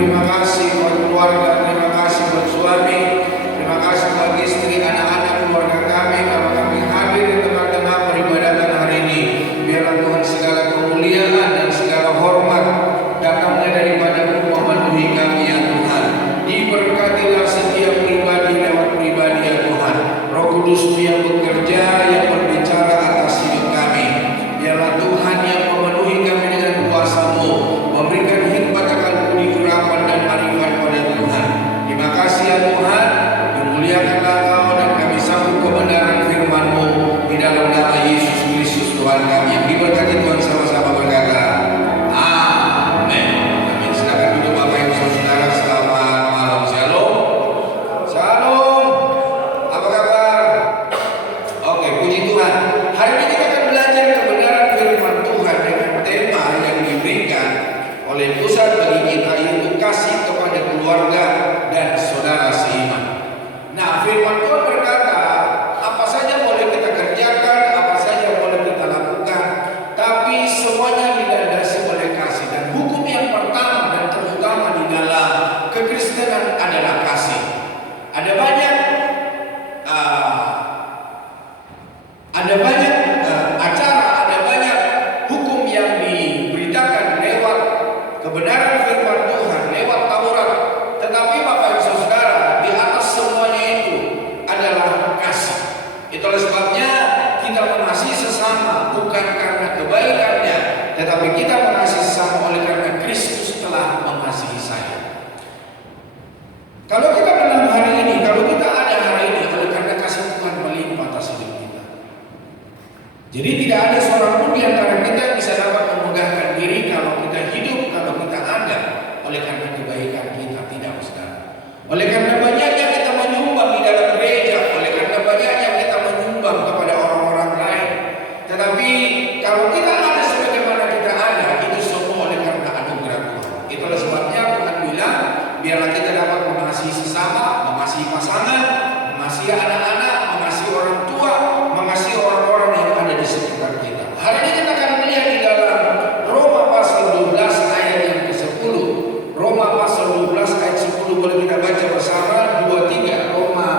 terima kasih buat keluarga, terima kasih buat suami, terima kasih buat istri, anak-anak, keluarga kami. Kalau kami hadir di tengah-tengah peribadatan hari ini, biarlah Tuhan segala kemuliaan dan segala hormat datangnya daripada-Mu memenuhi kami ya Tuhan. Diberkatilah setiap pribadi lewat pribadi ya Tuhan. Roh Kudus-Mu yang bekerja, yang berbicara atas hidup kami. Biarlah Tuhan yang memenuhi kami dengan kuasa-Mu, memberikan hikmat akan budi urapan dan marifat pada Tuhan. Terima kasih ya Tuhan. Dimuliakanlah Engkau dan kami sambut kebenaran firman-Mu di dalam nama Yesus Kristus Tuhan kami. Yang diberkati Tuhan sama-sama berkata amin. Amin. Silakan duduk Bapak Ibu Saudara. Selamat malam. Shalom. Shalom. Apa kabar? Oke, puji Tuhan. Hari ini kita akan belajar kebenaran firman Tuhan dengan tema yang diberikan oleh Pusat bagi kita, yaitu kasih kepada keluarga dan saudara seiman. Nah, firman Tuhan berkata, apa saja boleh kita kerjakan, apa saja boleh kita lakukan, tapi semuanya dilandasi oleh kasih. Dan hukum yang pertama dan terutama di dalam kekristenan adalah kasih. Ada banyak acara, ada banyak hukum yang diberitakan lewat kebenaran firman Tuhan, lewat Taurat. Tetapi Bapak Ibu Saudara, di atas semuanya itu adalah kasih. Itulah sebabnya kita mengasihi sesama bukan karena kebaikannya, tetapi kita mengasihi sesama oleh karena Kristus telah mengasihi saya. Kalau kita menang hari ini, kalau kita ada hari ini, oleh karena kasih Tuhan melimpah atas hidup kita. Jadi tidak ada seorang pun di antara kita yang bisa dapat memegahkan diri kalau kita hidup, kalau kita ada, oleh karena kebaikan kita, tidak saudara. Oleh karena banyaknya kita menyumbang di dalam gereja, oleh karena banyaknya kita menyumbang kepada orang-orang lain. Tetapi kalau kita ada sebagaimana kita ada, itu semua oleh karena anugerah Tuhan. Itulah sebabnya Tuhan bilang, biarlah kita dapat mengasihi sesama, mengasihi pasangan, mengasihi anak-anak, mengasihi orang tua, mengasihi orang-orang yang ada di sekitar kita. Hari ini kita akan melihat di dalam Roma pasal 12 ayat yang ke-10. Roma pasal 12 ayat 10, boleh kita baca bersama 2-3. Roma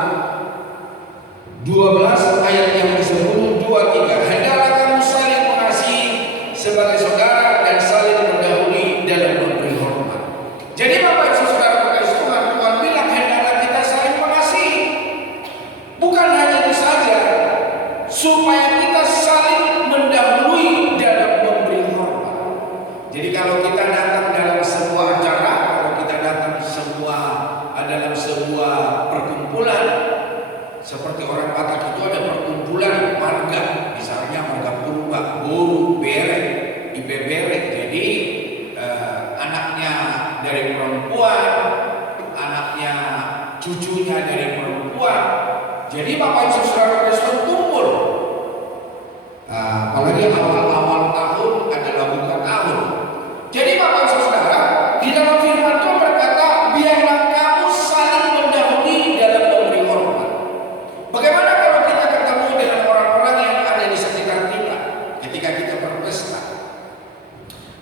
12 ayat yang ke-10, 2-3. Hendaklah kamu saling mengasihi sebagai saudara dan saling mendahului dalam memberi hormat. Jadi Bapak Ibu Saudara berkasih Tuhan, Tuhan bilang hendaklah kita saling mengasihi. Bukan hanya itu saja, supaya kita saling mendahului dalam memberi hormat. Jadi kalau kita datang dalam sebuah acara, kalau kita datang dalam sebuah perkumpulan, seperti orang Batak itu ada perkumpulan marga, misalnya marga purba, buru, bere, ibe bere. Jadi anaknya dari perempuan, anaknya cucunya dari perempuan. Jadi Bapak Ibu Saudara Kristen kumpul. Apalagi awal-awal tahun adalah buka tahun. Jadi Bapak Ibu Saudara, di dalam firman Tuhan berkata, biarlah kamu saling mendahului dalam memberi hormat. Bagaimana kalau kita ketemu dengan orang-orang yang ada di sekitar kita ketika kita berpesta?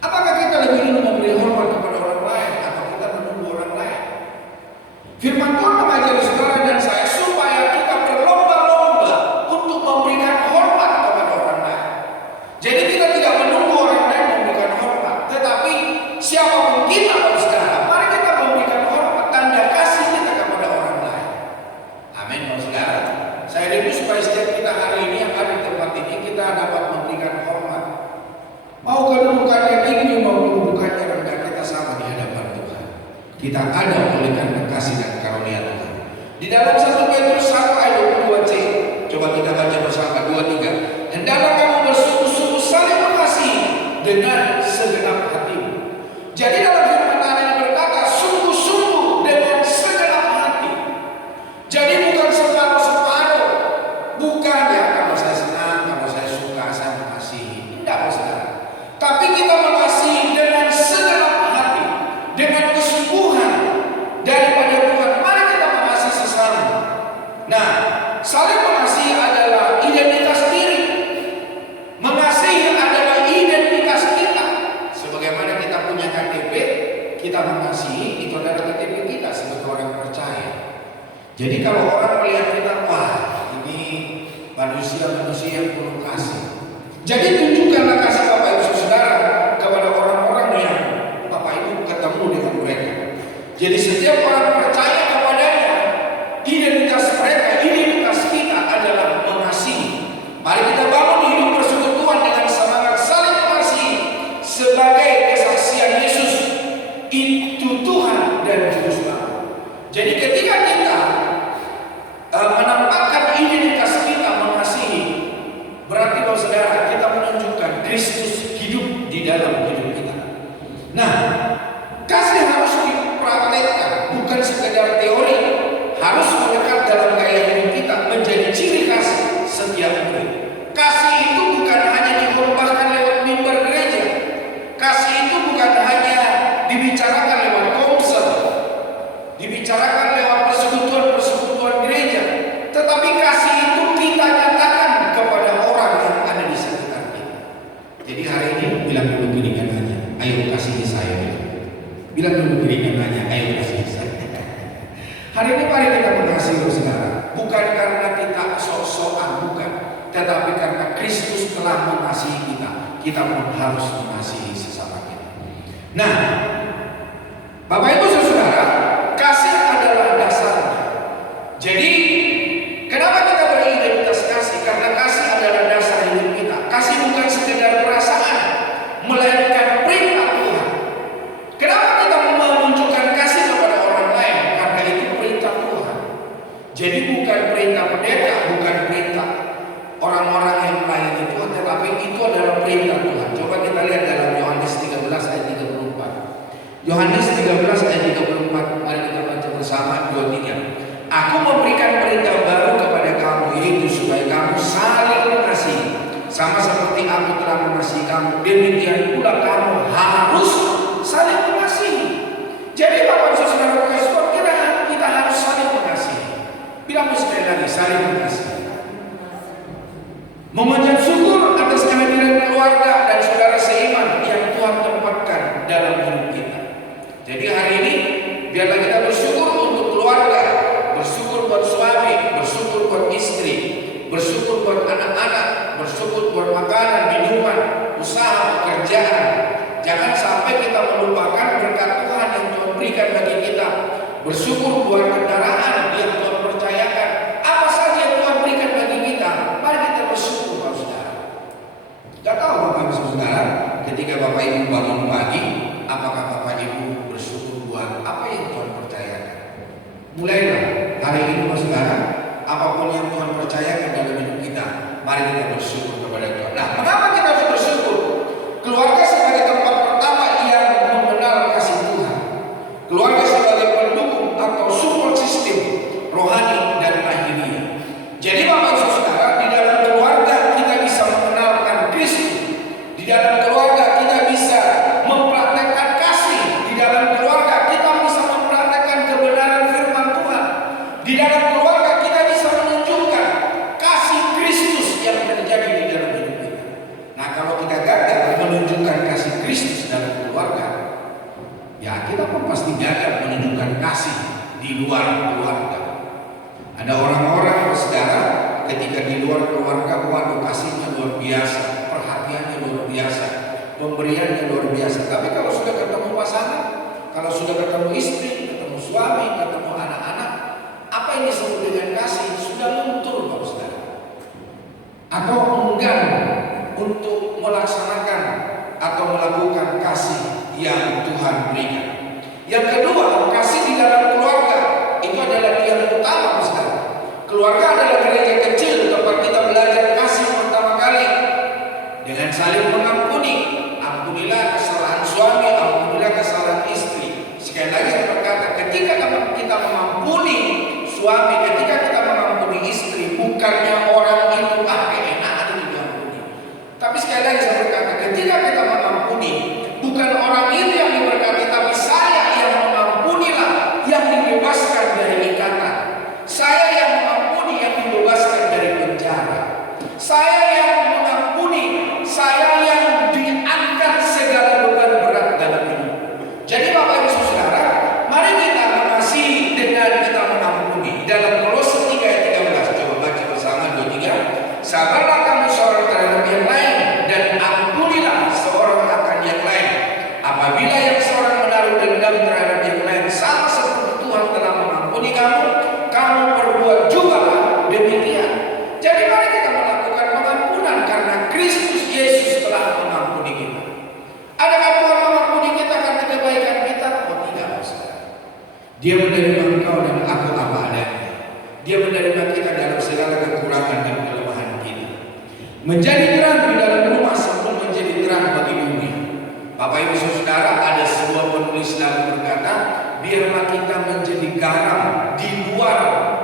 Apakah kita lebih dulu memberi hormat kepada orang lain atau kita menunggu orang lain? Firman Tuhan mengajari saudara dan saya supaya kita berlomba-lomba untuk memberikan hormat kepada orang lain. Jadi kita tidak menunggu orang lain memberikan hormat, tetapi siapapun kita, saudara, mari kita memberikan hormat, tanda kasih kita kepada orang lain. Amin, saudara. Saya rindu supaya setiap kita hari ini yang ada di tempat ini kita dapat memberikan hormat. Mau kedudukannya tinggi, mau kedudukannya rendah, kita sama di hadapan Tuhan. Kita ada oleh karena kasih dan karunia Tuhan. Di dalam 1 Petrus 1 ayat 22c, coba kita baca bersama 2-3. Hendaklah kamu bersungguh-sungguh saling mengasihi dengan segenap hatimu. Jadi dalam firman Tuhan yang berkata sungguh-sungguh dengan segenap hati. Jadi bukan separuh-separuh. Bukan ya, kalau saya senang, kalau saya suka, saya mengasihi. Tidak, saudara. Tapi kita mengasihi dengan segenap hati, dengan kesungguhan daripada Tuhan. Mari kita mengasihi sesama. Nah, saling mengasihi adalah identitas diri. Mengasihi adalah identitas kita. Sebagaimana kita punya KTP, kita mengasihi, itu Jadi kalau orang melihat kita, wah ini manusia-manusia yang penuh kasih. Jadi tunjukkanlah kasih Bapak Ibu Saudara kepada orang-orang yang Bapak Ibu ketemu dengan mereka. Jadi setiap orang percaya kepadanya, identitas mereka, identitas kita adalah mengasihi. Mari kita bangun hidup persekutuan dengan semangat saling mengasihi sebagai kesaksian Yesus itu Tuhan dan Juru Selamat. Jadi ketika kita menampakkan identitas kita mengasihi, berarti bahwa saudara kita menunjukkan Kristus hidup di dalam hidup kita. Nah, kasih harus dipraktekkan, bukan sekedar teori, harus melekat dalam gaya hidup kita, menjadi ciri khas setiap murid. Kasih itu bukan hanya dikembangkan lewat mimbar gereja. Kasih itu bukan hanya dibicarakan lewat komsel, dibicarakan lewat persekutuan-persekutuan gereja, tetapi kasih itu kita nyatakan kepada orang yang ada di sekitar kita. Jadi hari ini bilang dulu gini kanannya, ayo kasihi saya. Bilang dulu gini kanannya, ayo kasihi saya. Hari ini mari kita mengasihi saudara, bukan karena kita sok-sokan, bukan, tetapi karena Kristus telah mengasihi kita, kita pun harus mengasihi sesama kita. Nah, Bapak Ibu Saudara, kasih adalah dasarnya. Jadi, kenapa kita beridentitas kasih? Karena kasih adalah dasar hidup kita. Kasih bukan sekedar perasaan, melainkan perintah Tuhan. Kenapa kita menunjukkan kasih kepada orang lain? Karena itu perintah Tuhan. Jadi bukan perintah pendeta, bukan perintah orang-orang yang melayani Tuhan, tetapi itu adalah perintah Tuhan. Coba kita lihat dalam Yohanes 13 ayat 34. Yohanes 13 ayat 34, mari kita baca bersama 2-3. Aku memberikan perintah baru kepada kamu, yaitu supaya kamu saling mengasihi, sama seperti aku telah mengasihi kamu, demikian pula kamu harus saling mengasihi. Jadi Bapak Ibu Saudara kita harus saling mengasihi. Bilang sekali lagi, saling mengasihi. Mengucap syukur atas kehadiran keluarga dan saudara seiman yang Tuhan tempatkan dalam hidup kita. Jadi hari ini biarlah kita bersyukur untuk keluarga, bersyukur buat suami, bersyukur buat istri, bersyukur buat anak-anak, bersyukur buat makanan, minuman, usaha, pekerjaan. Jangan sampai kita melupakan berkat Tuhan yang Tuhan berikan bagi kita. Bersyukur buat kendaraan yang Tuhan percayakan. Apa saja yang Tuhan berikan bagi kita, mari kita bersyukur, Bapak Saudara. Gak tahu Bapak Ibu Saudara, ketika Bapak Ibu bangun pagi, apakah Bapak Ibu bersyukur buat apa yang Tuhan percayakan? Mulailah hari ini Bapak Saudara, apapun yang Tuhan percayakan dalam hidup kita, mari kita bersyukur kepada Tuhan. Nah, mengapa kita harus bersyukur? Keluarga sebagai tempat pertama yang mengenal kasih Tuhan. Keluarga sebagai pendukung atau support system rohani dan lahiriah. Jadi Bapak Ibu Saudara, di dalam keluarga kita bisa mengenalkan Kristus. Di dalam keluarga kita bisa mempraktekkan kasih. Di dalam keluarga kita bisa mempraktekkan kebenaran firman Tuhan. Di dalam keluarga kita bisa menunjukkan kasih Kristus yang terjadi di dalam hidup kita. Nah, kalau kita gagal menunjukkan kasih Kristus dalam keluarga, ya kita pun pasti gagal menunjukkan kasih di luar keluarga. Ada orang-orang saudara ketika di luar keluarga, waduh kasihnya luar biasa, perhatiannya luar biasa, pemberiannya luar biasa. Tapi kalau sudah ketemu pasangan, kalau sudah ketemu istri, ketemu suami, ketemu anak-anak, apa yang disebut dengan kasih sudah luntur, Bapak Saudara, atau enggan untuk melaksanakan atau melakukan kasih yang Tuhan berikan. Yang kedua, kasih di dalam keluarga itu adalah yang utama, Saudara. Keluarga adalah gereja kecil tempat kita belajar kasih pertama kali dengan saling mengampuni. Ampunilah kesalahan suami, ampunilah kesalahan istri. Sekali lagi saya berkata, ketika kita mengampuni suami, ketika kita mengampuni istri, bukannya orang itu enak itu diampuni. Tapi sekali lagi saya berkata, ketika kita mengampuni, bukan orang itu yang diberkati, tapi saya yang mengampunilah, yang dibebaskan dari ikatan. Saya yang mengampuni, yang dibebaskan Dia menerima engkau dan aku apa adanya. Dia menerima kita dalam segala kekurangan dan kelemahan kita. Menjadi terang di dalam rumah sebelum menjadi terang bagi dunia. Bapak Ibu Saudara, ada sebuah penulis lagu berkata, biarlah kita menjadi garam di luar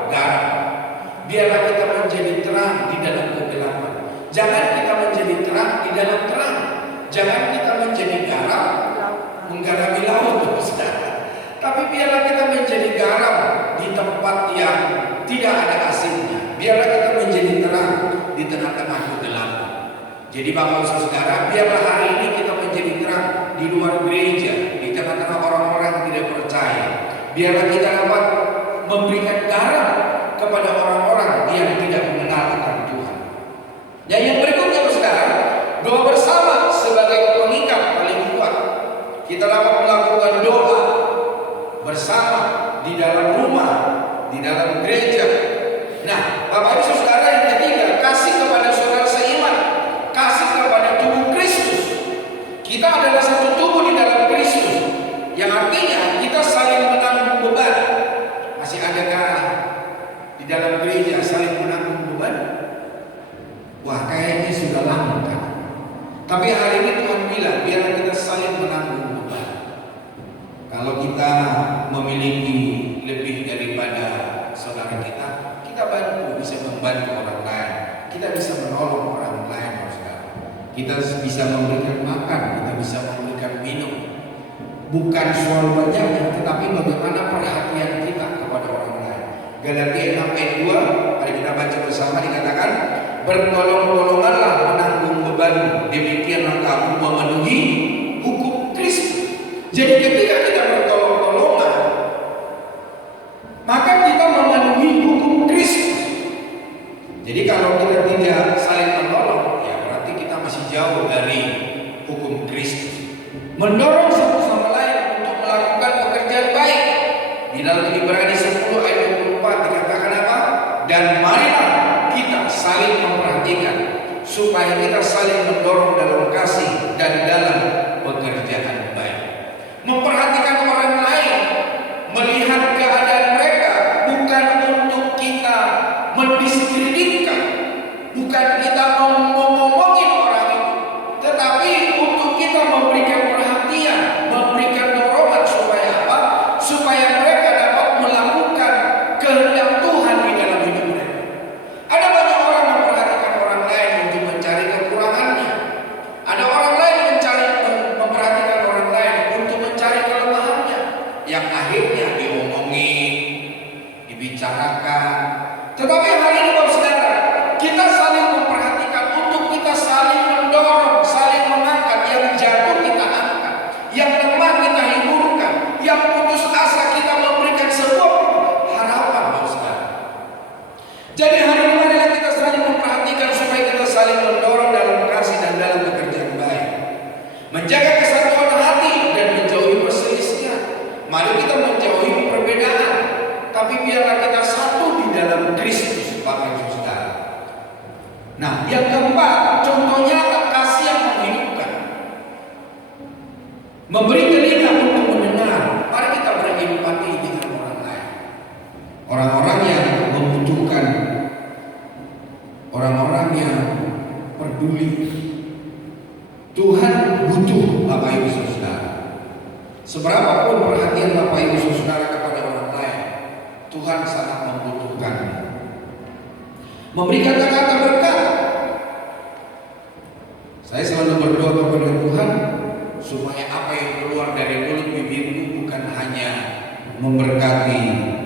garam. Biarlah kita menjadi terang di dalam kegelapan. Jangan kita menjadi terang di dalam terang. Jangan kita menjadi garam menggarami laut, Saudara. Tapi biarlah kita menjadi garam di tempat yang tidak ada asinnya. Biarlah kita menjadi terang di tengah-tengah kegelapan. Jadi Bapak Ibu Saudara, biarlah hari ini kita menjadi terang di luar gereja, di tengah-tengah orang-orang yang tidak percaya. Biarlah kita dapat memberikan garam kepada orang-orang yang tidak mengenal akan Tuhan. Dan yang berikutnya Saudara, doa bersama sebagai pengikat paling kuat. Kita dapat melakukan doa bersama di dalam rumah, di dalam gereja. Nah, Bapak Ibu Saudara, yang ketiga, kasih kepada saudara seiman, kasih kepada tubuh Kristus. Kita adalah satu tubuh di dalam Kristus, yang artinya kita saling menanggung beban. Masih adakah di dalam gereja saling menanggung beban? Wah, kayaknya sudah lama kan. Tapi hari ini Tuhan bilang, biarlah kita saling menanggung beban. Kalau kita memiliki lebih daripada saudara kita, kita bantu, bisa membantu orang lain. Kita bisa menolong orang lain, saudara. Kita bisa memberikan makan, kita bisa memberikan minum. Bukan soal banyaknya, tetapi bagaimana perhatian kita kepada orang lain. Galatia 6 ayat 2, mari kita baca bersama, dikatakan, bertolong-tolonganlah menanggung beban, demikianlah kamu memenuhi hukum Kristus. Jadi ketika kita bertolong-tolongan, maka kita memenuhi hukum Kristus. Jadi kalau kita tidak saling menolong, ya berarti kita masih jauh dari hukum Kristus. Mendorong satu sama lain untuk melakukan pekerjaan baik. Di dalam Ibrani 10 ayat 24 dikatakan apa? Dan marilah kita saling memperhatikan, supaya kita saling mendorong dalam kasih dan dalam pekerjaan baik. Memperhatikan orang lain, melihat keadaan mereka, bukan untuk kita mendiskreditkan, bukan kita ngomongin orang itu, tetapi untuk kita memberikan perhatian, memberikan dorongan supaya apa? Supaya mereka dapat melakukan kehendak Tuhan di dalam hidup mereka. Ada banyak orang memperhatikan orang lain untuk mencari kekurangannya. Ada orang lain memperhatikan orang lain untuk mencari kelemahannya, yang akhirnya diomongin, dibicarakan. Tetapi hari ini saudara, kita saling memperhatikan untuk kita saling mendorong, saling mengangkat. Yang jatuh kita angkat, yang lemah kita hiburkan, yang putus asa kita memberikan sebuah harapan, saudara. Jadi hari ini marilah kita saling memperhatikan supaya kita saling mendorong dalam kasih dan dalam pekerjaan baik, menjaga kesatuan hati dan menjauhi perselisihan. Mari kita menjauhi perbedaan, tapi biarlah kita satu di dalam Kristus, Bapak Ibu Saudara. Nah, yang keempat, contohnya kasih yang menghidupkan. Memberi telinga untuk mendengar. Mari kita berempati dengan orang lain. Orang-orang yang membutuhkan, orang-orang yang peduli. Tuhan butuh Bapak Ibu Saudara. Seberapapun perhatian Bapak Ibu Saudara kepada orang lain, Tuhan sangat membutuhkan. Memberikan kata berkat. Saya selalu berdoa kepada Tuhan supaya apa yang keluar dari mulut bibirku bukan hanya memberkati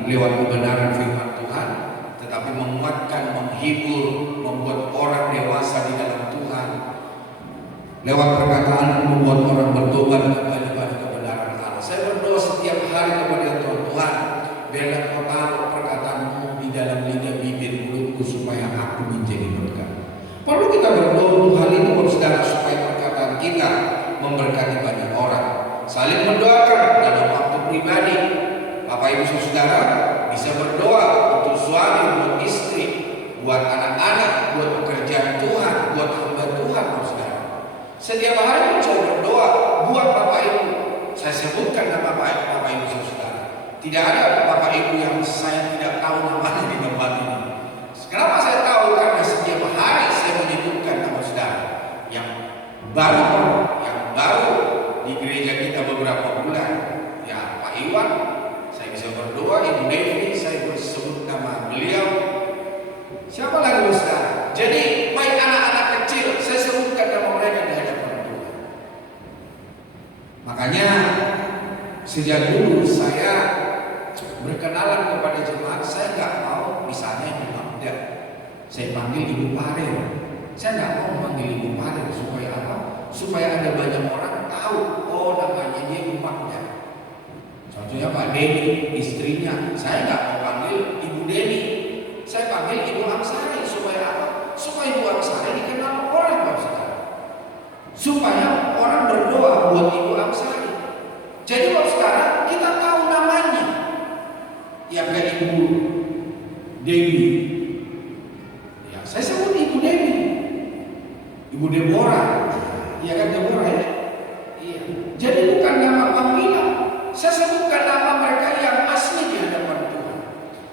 lewat kebenaran firman Tuhan, tetapi menguatkan, menghibur, membuat orang dewasa di dalam Tuhan. Lewat perkataan membuat orang bertobat kembali pada kebenaran Allah. Saya berdoa setiap hari kepada Tuhan, biarlah Kau taruh perkataanmu di dalam lidah bibir mulutku supaya aku menjadi berkat. Perlu kita berdoa untuk hal itu, saudara, supaya perkataan kita memberkati banyak orang. Saling mendoakan dalam waktu pribadi. Bapak Ibu Saudara bisa berdoa untuk suami, untuk istri, buat anak-anak, buat pekerjaan Tuhan, buat hamba Tuhan, saudara. Setiap hari saya berdoa buat Bapak Ibu. Saya sebutkan nama Bapak Ibu Saudara. Tidak ada Bapak Ibu yang saya tidak tahu namanya di tempat ini. Kenapa saya tahu? Karena setiap hari saya menyebutkan nama saudara yang baru di gereja kita beberapa bulan. Ya, Pak Iwan, saya bisa berdoa. Ibu Devi, saya bersebut nama beliau. Siapa lagi saudara? Jadi baik anak-anak kecil, saya sebutkan nama mereka di hadapan Tuhan. Makanya sejak dulu saya berkenalan kepada jemaat, saya nggak mau misalnya Ibu Magda, saya panggil Ibu Parel. Saya nggak mau memanggil Ibu Parel supaya apa? Supaya ada banyak orang tahu, oh namanya dia Ibu Magda. Contohnya Pak Denny, istrinya, saya nggak mau panggil Ibu Denny, saya panggil Ibu Amsari. Supaya apa? Supaya Ibu Amsari dikenal orang, Bapak Saudara. Supaya orang berdoa buat Ibu Amsari. Jadi Bapak Saudara, kita tahu namanya. Yang kayak Ibu Dewi, ya saya sebut Ibu Dewi, Ibu Deborah, ya kan Deborah ya. Iya. Jadi bukan nama panggilan, saya sebutkan nama mereka yang asli di hadapan Tuhan.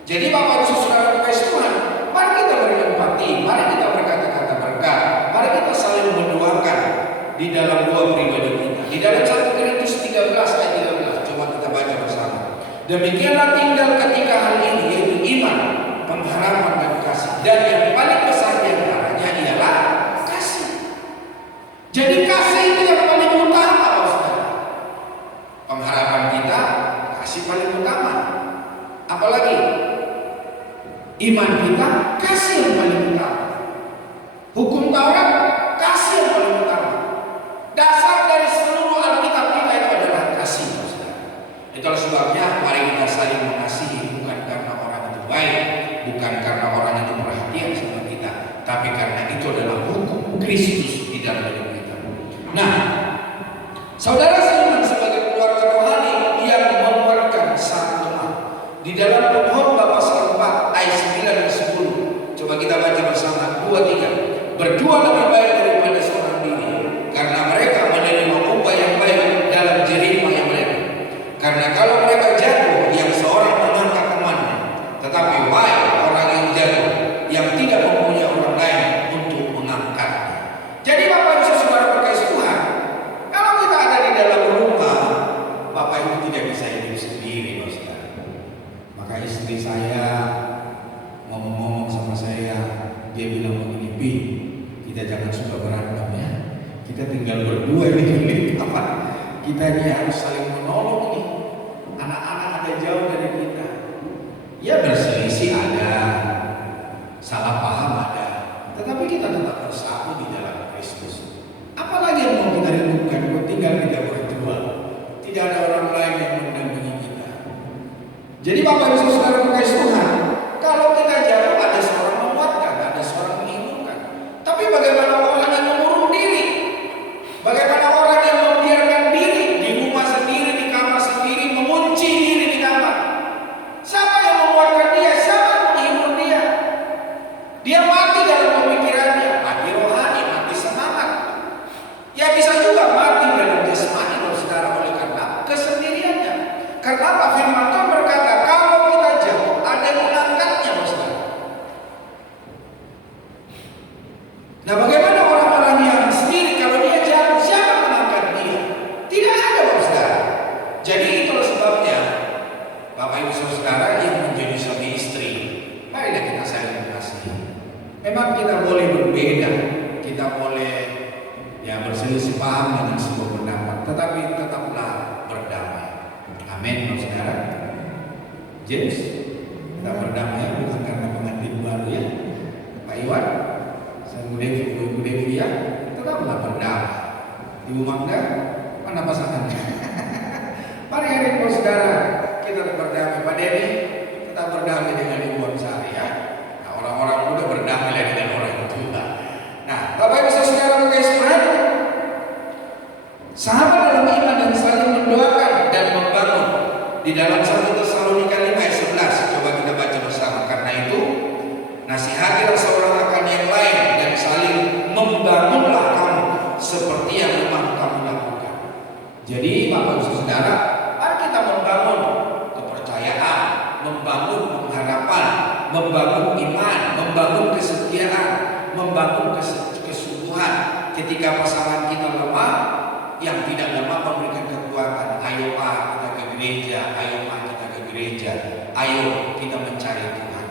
Jadi Bapak Ibu Saudara kasih Tuhan, mari kita berempati, mari kita berkata-kata berkat, mari kita saling mendoakan di dalam dua pribadi kita. Di dalam 1 Korintus 13 ayat 13, coba kita baca bersama. Demikianlah tinggal ketika hal ini, yaitu iman, pengharapan dan kasih. Dan yang paling besar di antaranya ialah kasih. Jadi kasih itu yang paling utama, saudara. Pengharapan kita, kasih paling utama. Apalagi iman kita, kasih yang paling utama. Hukum Taurat, kasih yang paling utama. Dasar dari seluruh Alkitab kita itu adalah kasih, saudara. Itulah sebabnya mari kita saling mengasihi, bukan karena orang itu baik, bukan karena orang itu perhatian sama kita, tapi karena itu adalah hukum Kristus di dalam hidup kita. Nah, saudara seiman sebagai keluarga rohani yang menguatkan satu jemaat di dalam Pengkhotbah pasal 4 ayat 9 dan 10. Coba kita baca bersama 2-3. Berdua lebih baik daripada seorang diri, karena mereka menerima upah yang baik dalam jeripah yang mereka. Karena kalau mereka jatuh, yang seorang mengangkat temannya, tetapi wahai orang yang jatuh, yang tidak mempunyai orang lain untuk mengangkatnya. Jadi Bapak Ibu Saudara berkasih Tuhan, kalau kita ada di dalam rumah, Bapak Ibu tidak bisa hidup sendiri, saudara. Maka istri saya ngomong-ngomong sama saya, dia bilang begini, Pi, kita jangan suka berantem ya. Kita tinggal berdua di tempat. Kita ini harus saling menolong nih. Anak-anak ada jauh dari kita. Ya berselisih ada, salah paham ada, tetapi kita tetap bersatu di dalam Kristus. Apalagi yang mau kita rindukan? Tinggal kita berdua. Tidak ada orang lain yang mendampingi kita. Jadi Bapak Ibu Saudara berkasih Tuhan, kalau kita jatuh ada seorang menguatkan, ada seorang menghidupkan. Tapi bagaimana orang yang mengurung diri? Bagaimana orang yang membiarkan diri di rumah sendiri, di kamar sendiri, mengunci diri di kamar? Siapa yang menguatkan dia? Siapa yang menghibur dia? Dia mati dalam pemikirannya, mati rohani, mati semangat. Ya bisa juga mati dalam jasmani, saudara, oleh karena kesendiriannya. Karena apa? Firman Tuhan berkata, kalau kita jauh, ada yang mengangkatnya, saudara. Nah, bagaimana orang-orang yang sendiri kalau dia jatuh, siapa mengangkat dia? Tidak ada, saudara. Jadi itulah sebabnya Bapak Ibu Saudara yang menjadi suami istri, marilah kita saling mengasihi. Memang kita boleh berbeda, kita boleh ya berselisih paham dengan sebuah pendapat, tetapi tetaplah berdamai. Amin, saudara. James, kita berdamai bukan karena pengantin baru ya, Pak Iwan, Ibu Devi ya, tetaplah berdamai. Ibu Magda, mana pasangannya? Mari hari ini saudara, kita berdamai. Pak Denny, tetap berdamai dengan Ibu Amsari ya. Nah, orang-orang muda berdamai dengan orang tua. Nah, Bapak Ibu Saudara berkasih Tuhan, sahabat dalam iman dan saling mendoakan dan membangun di dalam 1 Tesalonika 5 ayat 11. Coba kita baca bersama. Karena itu, nasihatilah seorang akan yang lain dan saling membangunlah kamu seperti yang memang kamu lakukan. Jadi Bapak Ibu Saudara, mari kita membangun kepercayaan membangun iman, membangun kesetiaan, membangun kesungguhan. Ketika pasangan kita lemah, yang tidak lemah memberikan kekuatan. Ayo Pak, kita ke gereja, ayo Pak, kita ke gereja, ayo kita mencari Tuhan.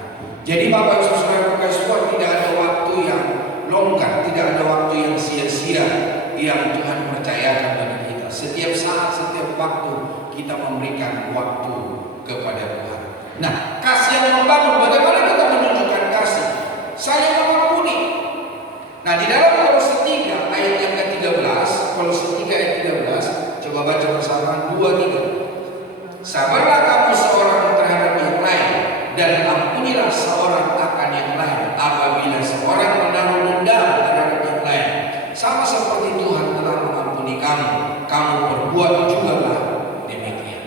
Jadi Bapak Ibu Saudara Tuhan, tidak ada waktu yang longgar, tidak ada waktu yang sia-sia yang Tuhan percayakan bagi kita. Setiap saat, setiap waktu kita memberikan waktu kepada Tuhan. Nah, kasih yang membangun, bagaimana kita menunjukkan kasih? Saling mengampuni. Nah, di dalam Kolose 3 ayat yang ke-13, Kolose 3 ayat 13, coba baca bersama 2-3. Sabarlah kamu seorang terhadap yang lain, dan ampunilah seorang akan yang lain. Apabila seorang menaruh dendam terhadap yang lain, sama seperti Tuhan telah mengampuni kamu, kamu perbuat jugalah demikian.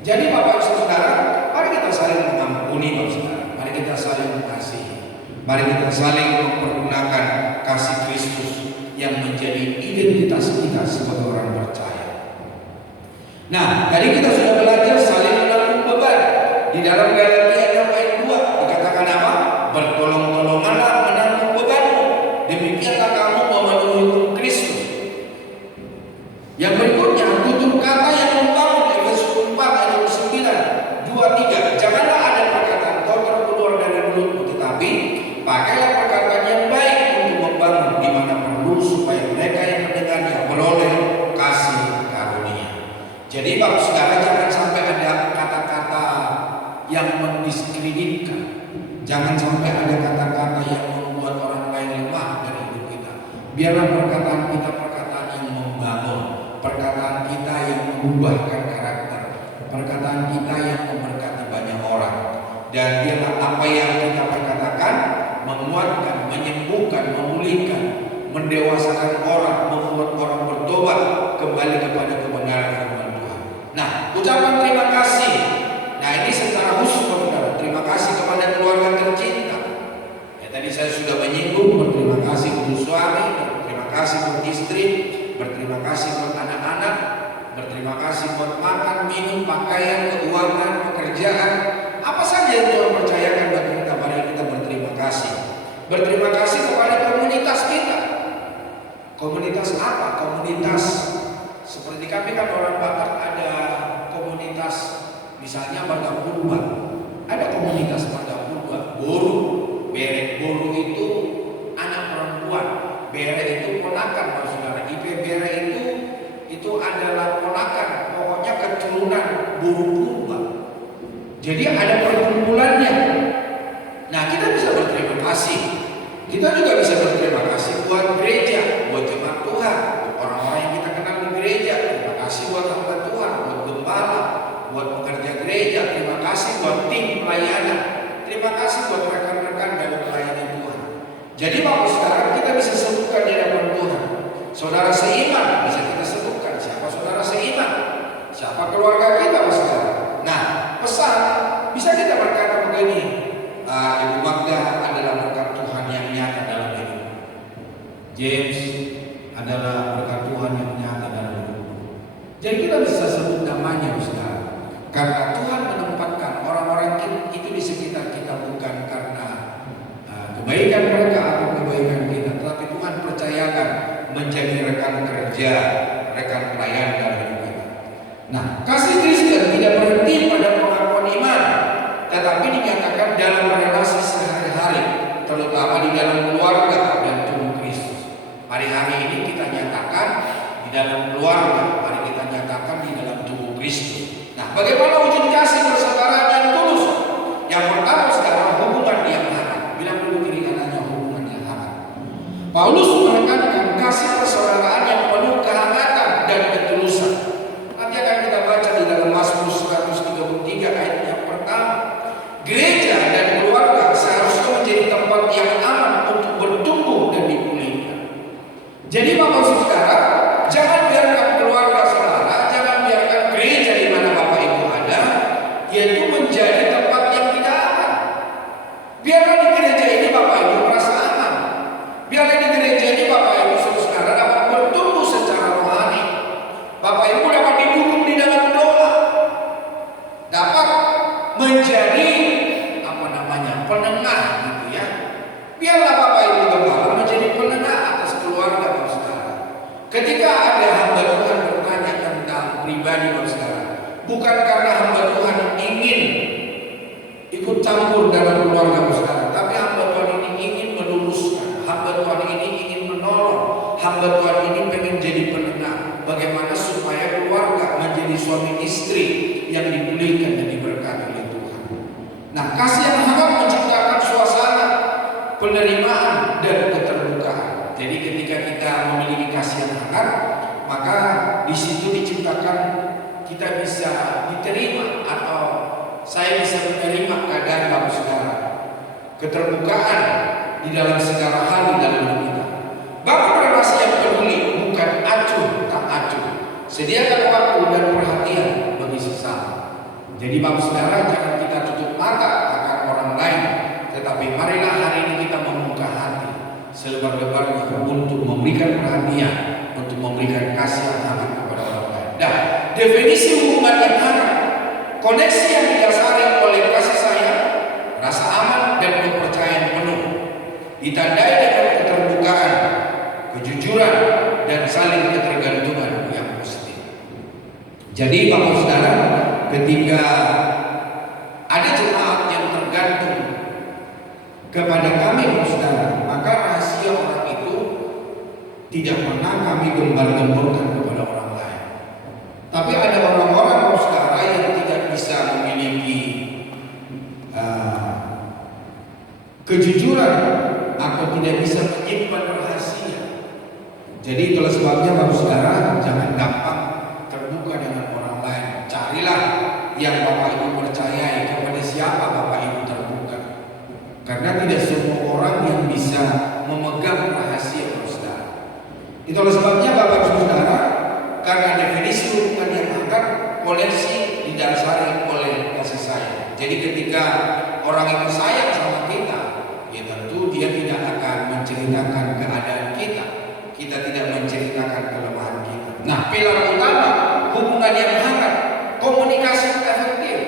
Jadi Bapak Ibu Saudara, mari kita saling mengampuni Bapak Saudara. Mari kita saling mengasihi. Mari kita saling mempergunakan kasih Kristus yang menjadi identitas kita sebagai orang percaya. Nah, tadi kita sudah belajar saling menanggung beban. Di dalam Galatia ayat 2 dikatakan apa? Bertolong-tolonganlah menanggung bebanmu. Demikianlah kamu memenuhi hukum Kristus. Yang berikutnya, tutur kata yang membangun. Efesus 4 ayat 9, 2-3. Janganlah ada perkataan kotor keluar dari mulutmu, tetapi pakailah perkataan yang baik untuk membangun di mana perlu, supaya mereka yang mendengarnya beroleh kasih karunia. Jadi Bapak Saudara, jangan sampai ada kata-kata yang mendiskreditkan. Jangan sampai ada kata-kata yang membuat orang lain lemah dari hidup kita. Biarlah perkataan kita perkataan yang membangun, perkataan kita yang mengubahkan karakter, perkataan kita yang memberkati banyak orang. Dan biarlah apa yang kita perkatakan menguatkan, menyembuhkan, memulihkan, mendewasakan orang, membuat orang bertobat kembali kepada kebenaran firman Tuhan. Nah, ucapan terima kasih. Nah, ini secara khusus Saudara, terima kasih kepada keluarga tercinta. Ya, tadi saya sudah menyinggung, berterima kasih untuk suami, berterima kasih untuk istri, berterima kasih buat anak-anak, berterima kasih buat makan, minum, pakaian, keuangan, pekerjaan, apa saja yang Tuhan percayakan bagi kita, mari kita berterima kasih. Berterima kasih kepada komunitas kita. Komunitas apa? Komunitas seperti kami kan orang Batak, ada komunitas misalnya Marga Purba. Ada komunitas Marga Purba, Boru, Bere. Boru itu anak perempuan, Bere itu ponakan Bapak Saudara. IP Bere itu adalah ponakan, pokoknya keturunan Boru Purba. Jadi ada perkumpulannya. Nah, kita bisa berterima kasih. Kita juga bisa berterima kasih buat gereja, buat jemaat Tuhan, orang-orang yang kita kenal di gereja. Terima kasih buat hamba Tuhan, buat gembala, buat pekerja gereja. Terima kasih buat tim pelayanan. Terima kasih buat rekan-rekan dalam melayani Tuhan. Jadi Bapak Saudara, kita bisa sebutkan di hadapan Tuhan. Saudara seiman bisa kita sebutkan. Siapa saudara seiman? Siapa keluarga kita, Bapak Saudara? Nah, pesan bisa kita berkata begini. Ibu Magda adalah berkat Tuhan yang nyata dalam hidup. James adalah berkat Tuhan yang nyata dalam hidup. Jadi kita bisa sebut namanya, Saudara, karena Tuhan menempatkan orang-orang itu di sekitar kita bukan karena kebaikan mereka atau kebaikan kita, tetapi Tuhan percayakan menjadi rekan kerja, rekan pelayan dalam hidup kita. Nah, kasih Kristen tidak berhenti pada pengakuan iman, tetapi dinyatakan dalam relasi sehari-hari, terutama di dalam keluarga dan tubuh Kristus. Hari-hari ini kita nyatakan di dalam keluarga, mari kita nyatakan di dalam tubuh Kristus. Nah, bagaimana wujud kasih persaudaraan yang tulus? Yang pertama, sekarang hubungan yang hangat. Bilang dulu kiri kanannya, hubungan yang hangat. Paulus menekankan kasih persaudaraan yang penuh kehangatan dan ketulusan. Nanti akan kita baca di dalam Mazmur 133 ayat yang pertama. Gereja dan keluarga seharusnya menjadi tempat yang aman untuk bertumbuh dan dipulihkan. Jadi Bapak Saudara, jangan biarkan keluarga saudara, jangan biarkan gereja di mana Bapak Ibu ada, yaitu menjadi tempat yang tidak aman. Biarlah di gereja ini Bapak Ibu merasa aman. Biarlah di gereja ini Bapak Ibu saudara dapat bertumbuh secara rohani. Bapak Ibu dapat didukung di dalam doa, dapat menjadi penengah bukan karena hamba Tuhan ingin ikut campur dalam keluarga saudara, tapi hamba Tuhan ini ingin meluruskan, hamba Tuhan ini ingin menolong, hamba Tuhan ini pengen jadi pendengar bagaimana supaya keluarga menjadi suami istri yang dipulihkan dan diberkati oleh Tuhan. Nah, kasih yang hangat menciptakan suasana penerimaan dan keterbukaan. Jadi ketika kita memiliki kasih yang hangat, maka di situ diciptakan kita bisa diterima atau saya bisa menerima keadaan Bapak Saudara. Keterbukaan di dalam segala hal di dalam hidup kita. Bangun relasi yang peduli, bukan acuh tak acuh. Sediakan waktu dan perhatian bagi sesama. Jadi Bapak Saudara, jangan kita tutup mata akan orang lain, tetapi marilah hari ini kita membuka hati selebar-lebarnya untuk memberikan perhatian, untuk memberikan kasih yang hangat kepada orang lain. Nah, definisi hubungan yang hangat, koneksi yang didasari oleh kasih sayang, rasa aman dan kepercayaan penuh, ditandai dengan keterbukaan, kejujuran dan saling ketergantungan yang positif. Jadi Bapak Saudara, ketika ada jemaat yang tergantung kepada kami Bapak Saudara, maka rahasia orang itu tidak pernah kami gembar-gemborkan kepada orang lain. Tapi ada orang-orang Bapak Saudara yang tidak bisa memiliki kejujuran atau tidak bisa menyimpan rahasia. Jadi itulah sebabnya Bapak Saudara, jangan gampang terbuka dengan orang lain. Carilah yang Bapak Ibu percayai, kepada siapa Bapak Ibu terbuka. Karena tidak semua orang yang bisa memegang rahasia Bapak Saudara. Itulah sebabnya Bapak Ibu Saudara, karena definisi hubungan yang hangat, koneksi didasari oleh kasih sayang. Jadi ketika orang itu sayang sama kita, ya tentu dia tidak akan menceritakan keadaan kita. Kita tidak menceritakan kelemahan kita. Nah, pilar utama hubungan yang hangat, komunikasi yang efektif.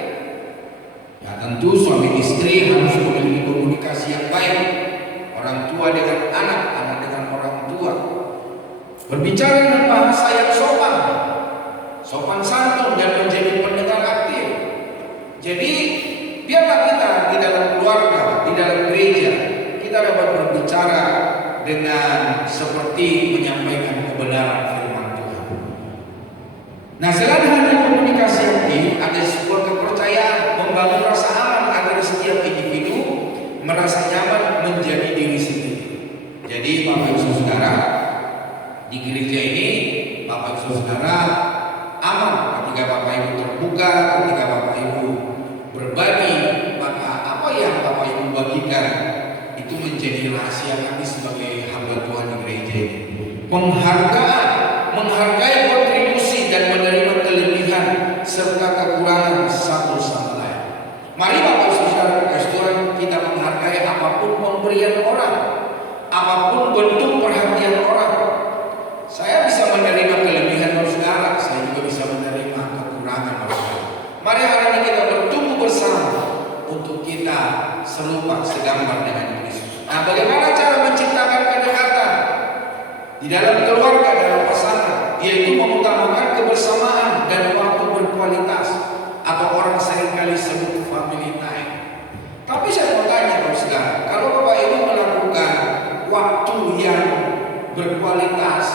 Ya tentu suami istri harus memiliki komunikasi yang baik. Orang tua dengan anak, anak dengan orang tua. Berbicara dengan bahasa yang sopan, sopan santun dan menjadi pendengar aktif. Jadi biarlah kita di dalam keluarga, di dalam gereja, kita dapat berbicara dengan seperti menyampaikan kebenaran firman Tuhan. Nah, selain hanya komunikasi ini, ada sebuah kepercayaan membangun rasa aman agar setiap individu merasa nyaman menjadi diri sendiri. Jadi Bapak Ibu Saudara, di gereja ini Bapak Ibu Saudara aman ketika Bapak Ibu terbuka, ketika Bapak Ibu berbagi, maka apa yang Bapak Ibu bagikan itu menjadi rahasia kami sebagai hamba Tuhan di gereja ini. Penghargaan, menghargai kontribusi dan menerima kelebihan serta kekurangan satu sama lain. Mari Bapak Saudara Tuhan, kita menghargai apapun pemberian orang, apapun bentuk perhatian orang. Saya bisa menerima kelebihan saudara, saya juga bisa menerima kekurangan saudara. Mari hari ini kita bertumbuh bersama untuk kita serupa segambar dengan Kristus. Nah, bagaimana cara menciptakan kedekatan di dalam keluarga, dalam pasangan, yaitu mengutamakan kebersamaan dan waktu berkualitas, atau orang seringkali sebut family time. Tapi saya mau tanya saudara, kalau Bapak Ibu melakukan waktu yang berkualitas,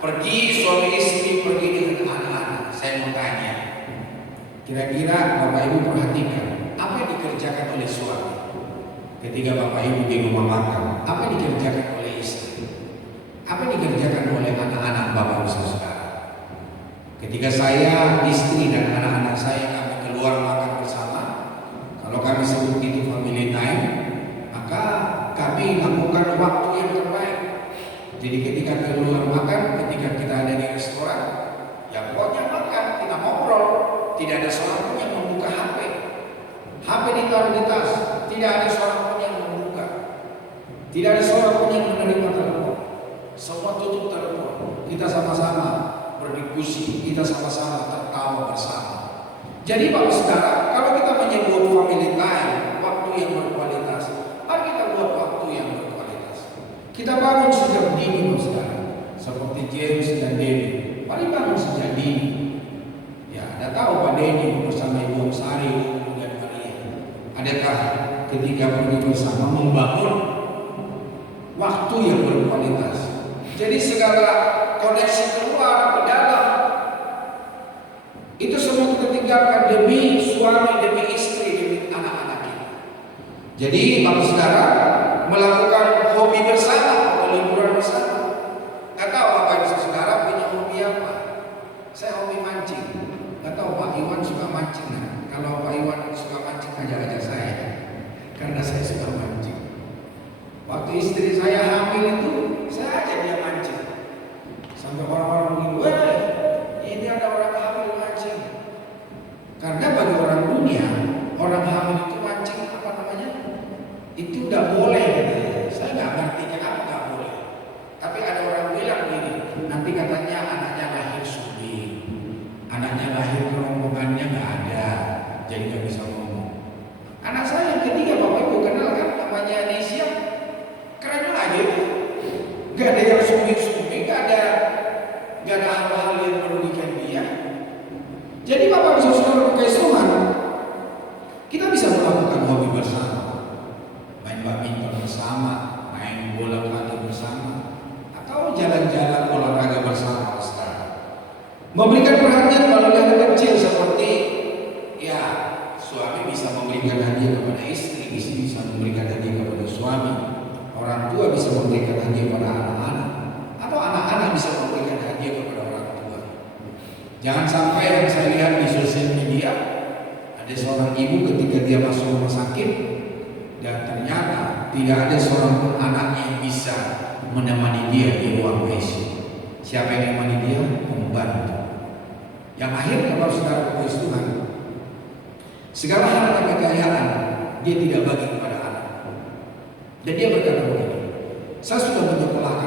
pergi suami istri, pergi dengan anak-anak, saya mau tanya, kira-kira Bapak Ibu perhatikan apa yang dikerjakan oleh suami ketika Bapak Ibu di rumah makan? Apa yang dikerjakan oleh istri? Apa yang dikerjakan oleh anak-anak Bapak Ibu Saudara? Ketika saya, istri dan anak-anak saya kami keluar makan bersama, kalau kami sebut itu family time, maka kami lakukan waktu yang terbaik. Jadi ketika keluar makan, ketika kita ada di restoran, ya pokoknya makan, kita ngobrol. Tidak ada seorang pun yang membuka HP. HP ditaruh di tas, tidak ada seorang pun yang membuka. Tidak ada seorang pun yang menerima telepon. Semua tutup telepon. Kita sama-sama berdiskusi, kita sama-sama tertawa bersama. Jadi Bapak Saudara, kalau kita menyebut family time, waktu yang berkualitas, mari kita buat waktu yang berkualitas. Kita bangun sejak dini Bapak Saudara, seperti James dan David. Mari bangun sejak dini. Ya, Anda tahu Pak Denny bersama Ibu Sari dan Maria. Adakah ketika pergi bersama membangun waktu yang berkualitas? Jadi segala koneksi keluar ke dalam itu semua kita tinggalkan demi suami, demi istri, demi anak-anak kita. Jadi Bapak Saudara melakukan hobi bersama, liburan bersama. Gak tahu Bapak Ibu Saudara punya hobi apa? Saya hobi mancing. Gak tahu Pak Iwan suka mancing. Nah, kalau Pak Iwan suka mancing ajak-ajak saya, karena saya suka mancing. Waktu istri saya hamil itu, saya ajak dia mancing. Sampai orang-orang begini, wah ini ada orang hamil mancing. Karena bagi orang dunia, orang hamil itu mancing apa namanya? Itu udah boleh katanya. Saya nggak ngerti kenapa nggak boleh. Tapi ada orang bilang gini, nanti katanya anaknya lahir sulit, anaknya lahir kerongkongannya nggak ada, jadi nggak bisa ngomong. Anak saya yang ketiga Bapak Ibu kenal kan, namanya Anesia, keren aja. Gak ada yang sumi-sumi, gak ada hal-hal yang merugikan dia. Jadi Bapak Ibu Saudara kasih Tuhan, kita bisa melakukan hobi bersama, main badminton bersama, main bola kaki bersama, atau jalan-jalan olahraga bersama. Memberikan perhatian kalau yang kecil seperti ya suami bisa memberikan hadiah kepada istri, istri bisa memberikan hadiah kepada suami, orang tua bisa memberikan hadiah kepada anak-anak, atau anak-anak bisa memberikan hadiah kepada orang tua. Jangan sampai yang saya lihat di sosial media ada seorang ibu ketika dia masuk rumah sakit dan ternyata tidak ada seorang pun anak yang bisa menemani dia di ruang ICU. Siapa yang menemani dia? Pembantu. Yang akhirnya Bapak Saudara kasih Tuhan, segala harta kekayaan dia tidak bagi kepada anak. Dan dia berkata begini, saya sudah menyekolahkan